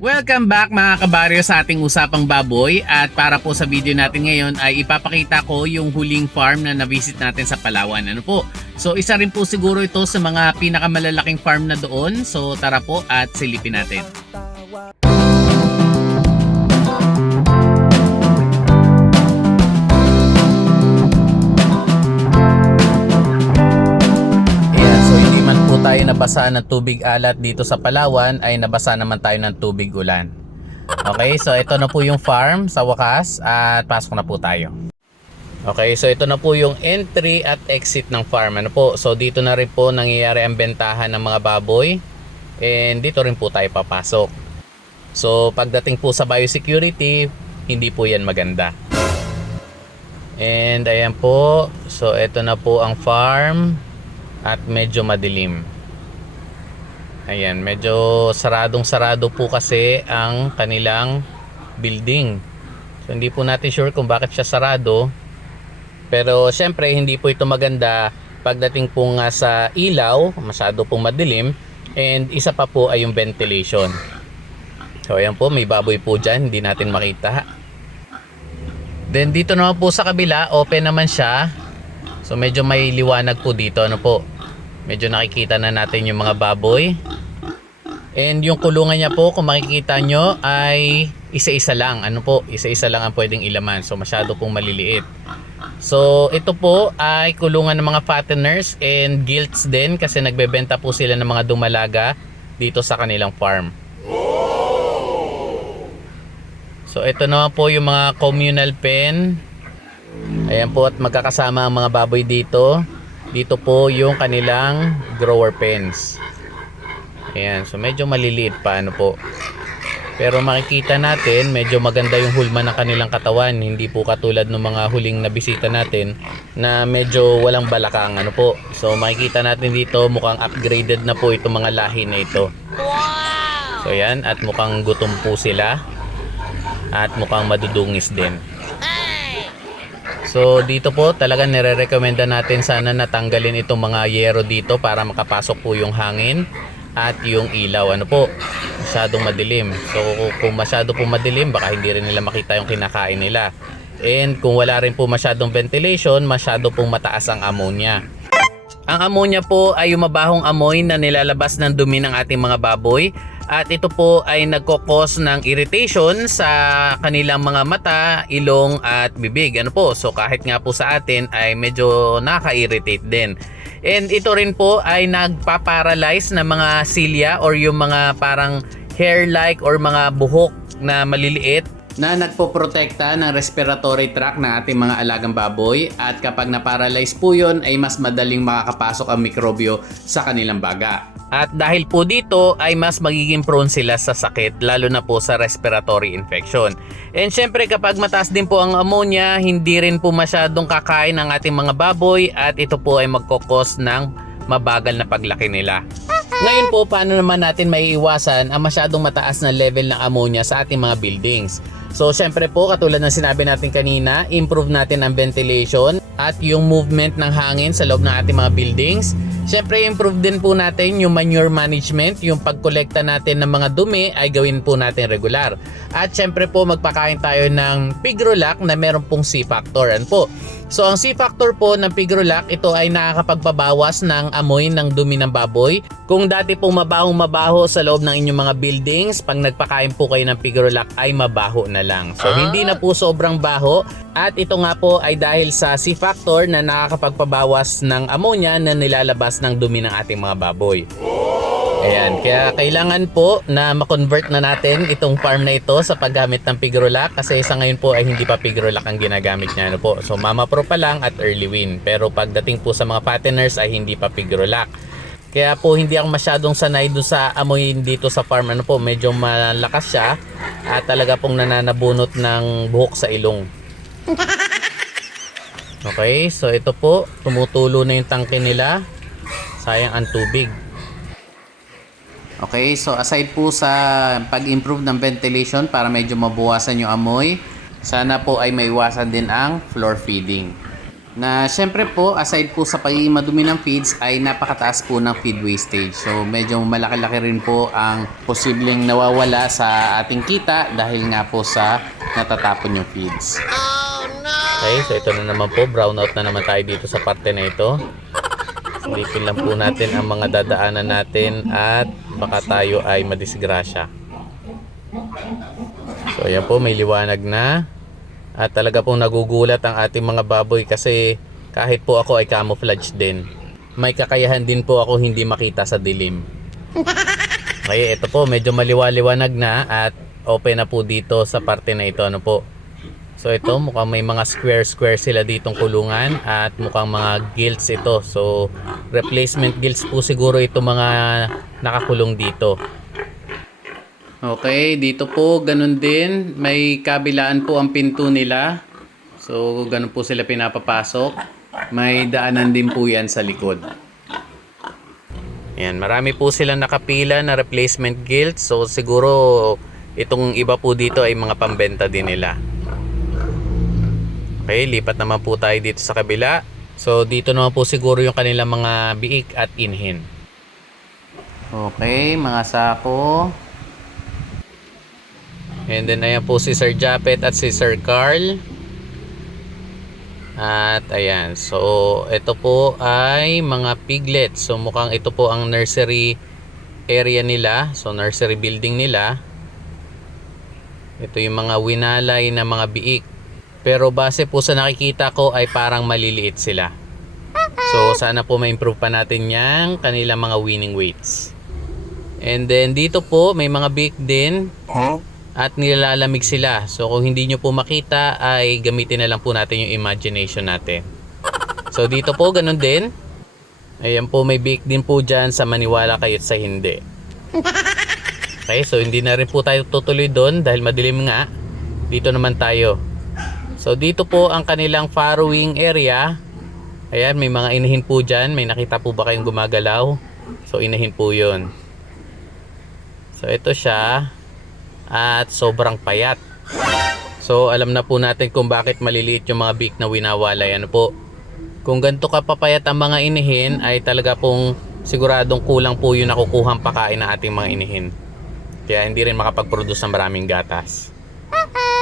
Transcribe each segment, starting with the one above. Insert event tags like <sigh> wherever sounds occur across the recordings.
Welcome back mga kabaryo sa ating usapang baboy at para po sa video natin ngayon ay ipapakita ko yung huling farm na na-visit natin sa Palawan. Ano po? So isa rin po siguro ito sa mga pinakamalalaking farm na doon. So tara po at silipin natin. Tayo nabasa ng tubig alat dito sa Palawan ay nabasa naman tayo ng tubig ulan. Okay, so ito na po yung farm sa wakas at pasok na po tayo. Okay, so ito na po yung entry at exit ng farm. Ano po? So dito na rin po nangyayari ang bentahan ng mga baboy and dito rin po tayo papasok. So pagdating po sa biosecurity, hindi po yan maganda. And ayan po, so ito na po ang farm at medyo madilim. Ayan, medyo saradong sarado po kasi ang kanilang building. So hindi po natin sure kung bakit siya sarado. Pero syempre hindi po ito maganda pagdating po nga sa ilaw, masyado pong madilim. And isa pa po ay yung ventilation. So ayan po, may baboy po dyan, hindi natin makita. Then dito naman po sa kabila, open naman siya. So medyo may liwanag po dito, ano po. Medyo nakikita na natin yung mga baboy. And yung kulungan niya po, kung makikita nyo, ay isa-isa lang. Ano po, isa-isa lang ang pwedeng ilaman. So masyado pong maliliit. So ito po ay kulungan ng mga fatteners and gilts din kasi nagbebenta po sila ng mga dumalaga dito sa kanilang farm. So ito naman po yung mga communal pen. Ayan po at magkakasama ang mga baboy dito. Dito po yung kanilang grower pens. Ayan, so medyo maliliit pa ano po. Pero makikita natin, medyo maganda yung hulma ng kanilang katawan. Hindi po katulad ng mga huling nabisita natin na medyo walang balakang ano po. So makikita natin dito mukhang upgraded na po itong mga lahi na ito. So yan, at mukhang gutom po sila. At mukhang madudungis din. So dito po talaga nire-recommenda natin sana natanggalin itong mga yero dito para makapasok po yung hangin at yung ilaw. Ano po? Masyadong madilim. So kung masyado po madilim baka hindi rin nila makita yung kinakain nila. And kung wala rin po masyadong ventilation, masyado pong mataas ang ammonia. Ang ammonia po ay yung mabahong amoy na nilalabas ng dumi ng ating mga baboy at ito po ay nagkokos ng irritation sa kanilang mga mata, ilong at bibig. Ano po? So kahit nga po sa atin ay medyo nakaka-irritate din. And ito rin po ay nagpa-paralyze ng mga silya or yung mga parang hair-like or mga buhok na maliliit na nagpoprotekta ng respiratory tract ng ating mga alagang baboy at kapag na-paralyze po yun ay mas madaling makakapasok ang mikrobyo sa kanilang baga. At dahil po dito ay mas magiging prone sila sa sakit lalo na po sa respiratory infection. And syempre kapag mataas din po ang ammonia, hindi rin po masyadong kakain ang ating mga baboy at ito po ay magkokos ng mabagal na paglaki nila. Ngayon po, paano naman natin maiiwasan ang masyadong mataas na level ng ammonia sa ating mga buildings? So, syempre po, katulad ng sinabi natin kanina, improve natin ang ventilation at yung movement ng hangin sa loob ng ating mga buildings. Syempre, improve din po natin yung manure management, yung pagkolekta natin ng mga dumi ay gawin po natin regular. At syempre po, magpakain tayo ng Pigrolac na meron pong C-factor. Ano po? So, ang C-factor po ng Pigrolac, ito ay nakakapagpabawas ng amoy ng dumi ng baboy. Kung dati pong mabahong mabaho sa loob ng inyong mga buildings, pag nagpakain po kayo ng Pigrolac ay mabaho na lang. So, hindi na po sobrang baho. At ito nga po ay dahil sa C-factor na nakakapagpabawas ng ammonia na nilalabas ng dumi ng ating mga baboy. Ayan, kaya kailangan po na ma-convert na natin itong farm na ito sa paggamit ng Pigrolac kasi sa ngayon po ay hindi pa Pigrolac ang ginagamit niya ano po. So Mama Pro pa lang at Early Win. Pero pagdating po sa mga fatteners ay hindi pa Pigrolac. Kaya po hindi ako masyadong sanay doon sa amoy dito sa farm ano po, medyo malakas siya at talaga pong nananabunot ng buhok sa ilong. <laughs> Okay, so ito po, tumutulo na yung tangke nila. Sayang ang tubig. Okay, so aside po sa pag-improve ng ventilation para medyo mabawasan yung amoy, sana po ay maiwasan din ang floor feeding. Na syempre po, aside po sa pagiging madumi ng feeds, ay napakataas po ng feed wastage. So medyo malaki-laki rin po ang posibleng nawawala sa ating kita dahil nga po sa natatapon yung feeds. Okay, so ito na naman po, brownout na naman tayo dito sa parte na ito. Silipin lang po natin ang mga dadaanan natin at baka tayo ay madisgrasya. So ayan po, may liwanag na. At talaga pong nagugulat ang ating mga baboy kasi kahit po ako ay camouflage din. May kakayahan din po ako hindi makita sa dilim. <laughs> Okay, ito po, medyo maliwaliwanag na at open na po dito sa parte na ito. Ano po? So ito, mukhang may mga square-square sila ditong kulungan at mukhang mga gilts ito. So replacement gilts po siguro ito mga nakakulong dito. Okay, dito po ganun din. May kabilaan po ang pinto nila. So ganun po sila pinapapasok. May daanan din po yan sa likod. Yan, marami po silang nakapila na replacement gilts. So siguro itong iba po dito ay mga pambenta din nila. Okay, lipat naman po tayo dito sa kabila. So dito naman po siguro yung kanilang mga biik at inhin. Okay, mga sako. And then ayan po si Sir Japet at si Sir Carl. At ayan, so ito po ay mga piglets. So mukhang ito po ang nursery area nila. So nursery building nila. Ito yung mga winalay na mga biik. Pero base po sa nakikita ko ay parang maliliit sila. So sana po ma-improve pa natin yung kanilang mga winning weights. And then dito po may mga biik din at nilalamig sila. So kung hindi nyo po makita ay gamitin na lang po natin yung imagination natin. So dito po ganun din. Ayan po may bake din po dyan sa maniwala kayo sa hindi. Okay, so hindi na rin po tayo tutuloy doon dahil madilim nga. Dito naman tayo. So dito po ang kanilang farrowing area. Ayan, may mga inahin po dyan. May nakita po ba kayong gumagalaw? So inahin po yun. So ito siya at sobrang payat. So alam na po natin kung bakit maliliit yung mga beak na winawalay. Ano po? Kung ganito kapapayat ang mga inihin ay talaga pong siguradong kulang po yung nakukuhang pakain ng ating mga inihin. Kaya hindi rin makapag-produce ng maraming gatas.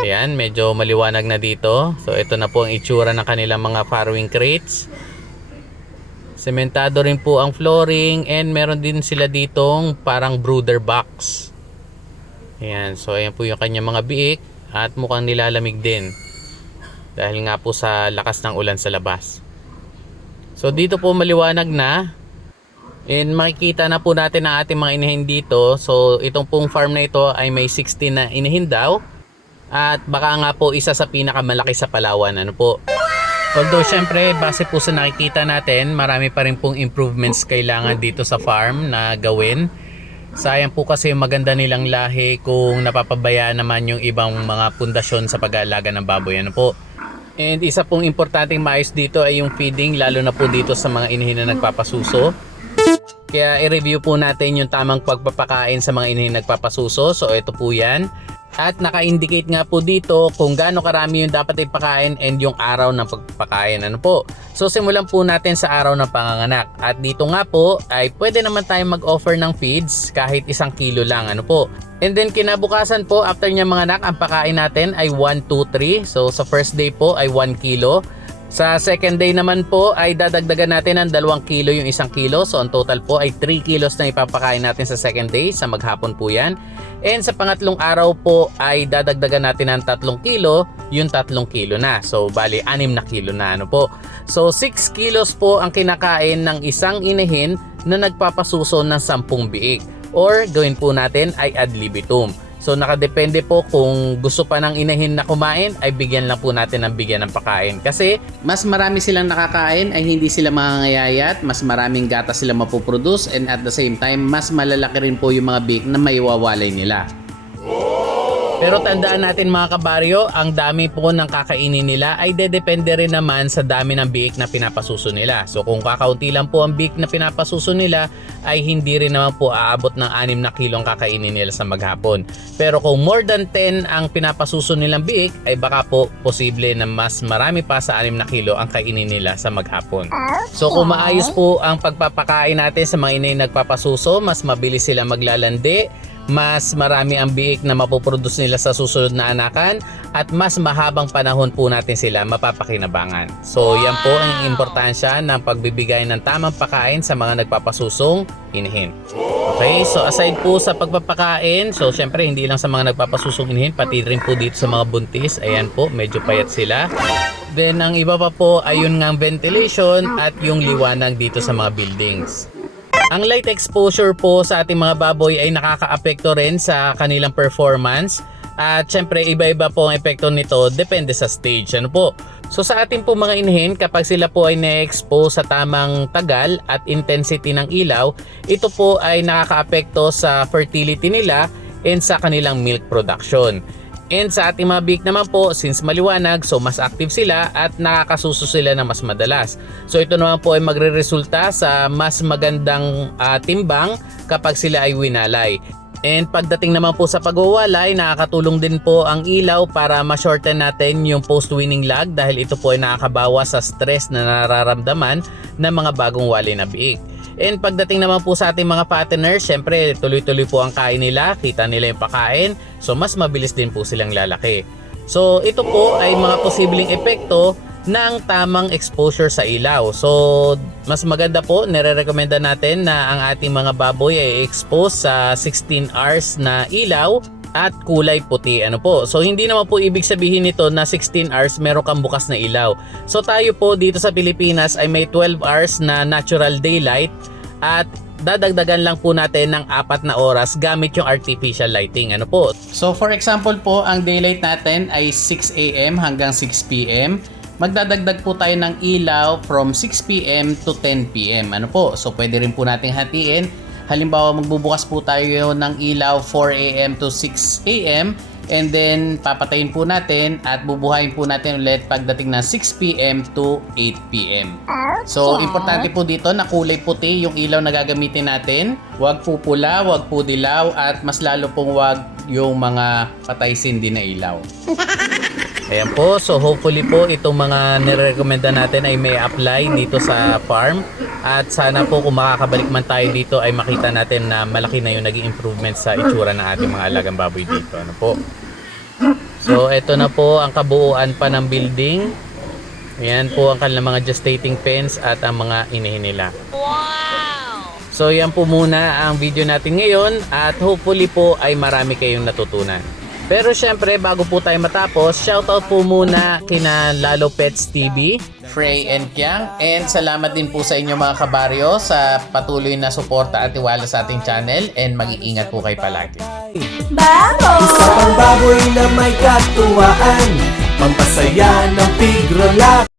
Ayan, medyo maliwanag na dito. So ito na po ang itsura ng kanilang mga farrowing crates. Sementado rin po ang flooring and meron din sila ditong parang brooder box. Ayan, so ayan po yung kanyang mga biik at mukhang nilalamig din. Dahil nga po sa lakas ng ulan sa labas. So dito po maliwanag na. And makikita na po natin ang ating mga inahin dito. So itong pong farm na ito ay may 16 na inahin daw. At baka nga po isa sa pinakamalaki sa Palawan. Ano po? Although syempre base po sa nakikita natin, marami pa rin pong improvements kailangan dito sa farm na gawin. Sayang po kasi maganda nilang lahi kung napapabayaan naman yung ibang mga pundasyon sa pag-aalaga ng baboy. Ano po? And isa pong importanteng maayos dito ay yung feeding lalo na po dito sa mga inahin na nagpapasuso. Kaya i-review po natin yung tamang pagpapakain sa mga inahin na nagpapasuso. So ito po yan. At naka-indicate nga po dito kung gaano karami yung dapat ipakain and yung araw ng pagpapakain. Ano po? So simulan po natin sa araw ng panganganak. At dito nga po ay pwede naman tayong mag-offer ng feeds kahit isang kilo lang. Ano po? And then kinabukasan po after niya manganak ang pakain natin ay 1, 2, 3. So sa first day po ay 1 kilo. Sa second day naman po ay dadagdagan natin ng 2 kilo yung isang kilo. So ang total po ay 3 kilos na ipapakain natin sa second day. Sa maghapon po yan. And sa pangatlong araw po ay dadagdagan natin ng 3 kilo. Yung 3 kilo na. So bali 6 na kilo na ano po. So 6 kilos po ang kinakain ng isang inahin na nagpapasuso ng 10 biik. Or gawin po natin ay ad libitum. So nakadepende po kung gusto pa ng inahin na kumain ay bigyan lang po natin ng bigyan ng pakain. Kasi Mas marami silang nakakain ay hindi sila mangangayayat, mas maraming gatas sila mapoproduce and at the same time, mas malalaki rin po yung mga beak na maiwawalay nila. Pero tandaan natin mga kabaryo, ang dami po ng kakainin nila ay dedepende rin naman sa dami ng biik na pinapasuso nila. So kung kakaunti lang po ang biik na pinapasuso nila, ay hindi rin naman po aabot ng 6 na kilong kakainin nila sa maghapon. Pero kung more than 10 ang pinapasuso nilang biik, ay baka po posible na mas marami pa sa 6 na kilo ang kainin nila sa maghapon. So kung maayos po ang pagpapakain natin sa mga inay nagpapasuso, mas mabilis sila maglalandi, mas marami ang biik na mapoproduce nila sa susunod na anakan at mas mahabang panahon po natin sila mapapakinabangan. So yan po ang importansya ng pagbibigay ng tamang pakain sa mga nagpapasusong inhin. Okay, so aside po sa pagpapakain, so syempre hindi lang sa mga nagpapasusong inhin, pati rin po dito sa mga buntis, ayan po, medyo payat sila. Then ang iba pa po ay yun nga ang ventilation at yung liwanag dito sa mga buildings. Ang light exposure po sa ating mga baboy ay nakakaapekto rin sa kanilang performance. At syempre iba-iba po ang epekto nito depende sa stage. Ano po? So sa ating po mga inhin, kapag sila po ay na-expose sa tamang tagal at intensity ng ilaw, ito po ay nakakaapekto sa fertility nila and sa kanilang milk production. And sa ating mga beak naman po, since maliwanag, so mas active sila at nakakasuso sila ng mas madalas. So ito naman po ay magre-resulta sa mas magandang ah, timbang kapag sila ay winalay. And pagdating naman po sa pagwawalay, nakakatulong din po ang ilaw para ma-shorten natin yung post-winning lag dahil ito po ay nakakabawas sa stress na nararamdaman ng mga bagong wali na biik. And pagdating naman po sa ating mga fatteners, syempre tuloy-tuloy po ang kain nila, kita nila yung pakain, so mas mabilis din po silang lalaki. So ito po ay mga posibleng epekto ng tamang exposure sa ilaw. So mas maganda po, nire-recommenda natin na ang ating mga baboy ay expose sa 16 hours na ilaw at kulay puti. Ano po? So hindi naman po ibig sabihin nito na 16 hours meron kang bukas na ilaw. So tayo po dito sa Pilipinas ay may 12 hours na natural daylight at dadagdagan lang po natin ng apat na oras gamit yung artificial lighting. Ano po? So for example po, ang daylight natin ay 6 a.m. hanggang 6 p.m. Magdadagdag po tayo ng ilaw from 6 p.m. to 10 p.m. Ano po? So pwede rin po nating hatiin. Halimbawa magbubukas po tayo ng ilaw 4 a.m. to 6 a.m. And then papatayin po natin at bubuhayin po natin ulit pagdating ng 6 p.m. to 8 p.m. So, importante po dito na kulay puti yung ilaw na gagamitin natin. Huwag po pula, huwag po dilaw, at mas lalo pong huwag yung mga patay sindi na ilaw. <laughs> Ayan po, so hopefully po itong mga nirekomenda natin ay may apply dito sa farm at sana po kung makakabalik man tayo dito ay makita natin na malaki na yung naging improvement sa itsura ng ating mga alagang baboy dito. Ano po? So ito na po ang kabuuan pa ng building. Ayan po ang kanilang mga gestating pens at ang mga inihin nila. So yan po muna ang video natin ngayon at hopefully po ay marami kayong natutunan. Pero syempre bago po tayo matapos, shoutout po muna kina Lalo Pets TV. Frey and Kiang. And salamat din po sa inyo mga kabaryo sa patuloy na suporta at tiwala sa ating channel. And mag-iingat po kayo palagi. Isa pang baboy na may katuwaan Pampasaya ng pigrolak